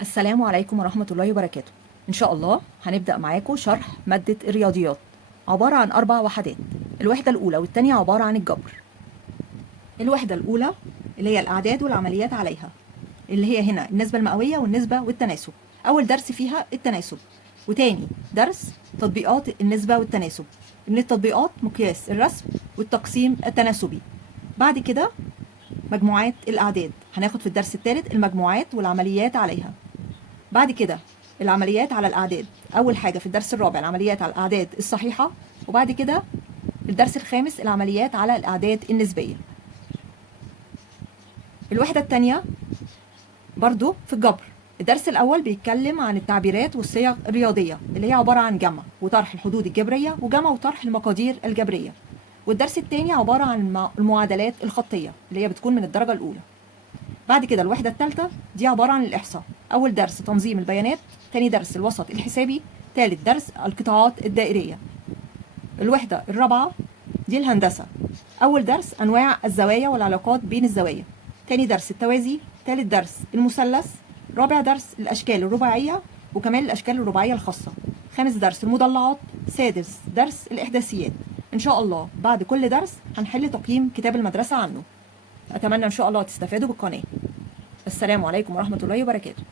السلام عليكم ورحمة الله وبركاته. إن شاء الله هنبدأ معاكم شرح مادة الرياضيات، عبارة عن 4 وحدات. الوحدة الأولى والتانية عبارة عن الجبر. الوحدة الأولى اللي هي الأعداد والعمليات عليها، اللي هي هنا النسبة المئوية والنسبة والتناسب. أول درس فيها التناسب، وتاني درس تطبيقات النسبة والتناسب. من التطبيقات مقياس الرسم والتقسيم التناسبي. بعد كده مجموعات الأعداد، هناخد في الدرس الثالث المجموعات والعمليات عليها. بعد كده العمليات على الأعداد، أول حاجة في الدرس الرابع العمليات على الأعداد الصحيحة، وبعد كده الدرس الخامس العمليات على الأعداد النسبية. الوحدة الثانية برضو في الجبر. الدرس الأول بيتكلم عن التعبيرات والصيغ الرياضية، اللي هي عبارة عن جمع وطرح الحدود الجبرية وجمع وطرح المقادير الجبرية. والدرس الثاني عبارة عن المعادلات الخطية، اللي هي بتكون من الدرجة الأولى. بعد كده الوحدة الثالثة دي عبارة عن الإحصاء. أول درس تنظيم البيانات، تاني درس الوسط الحسابي، تالت درس القطاعات الدائرية. الوحدة الرابعة دي الهندسة. أول درس أنواع الزوايا والعلاقات بين الزوايا، تاني درس التوازي، تالت درس المثلث، رابع درس الأشكال الرباعية وكمان الأشكال الرباعية الخاصة، خامس درس المضلعات، سادس درس الإحداثيات. إن شاء الله بعد كل درس هنحل تقييم كتاب المدرسة عنه. أتمنى إن شاء الله تستفادوا بالقناة. السلام عليكم ورحمة الله وبركاته.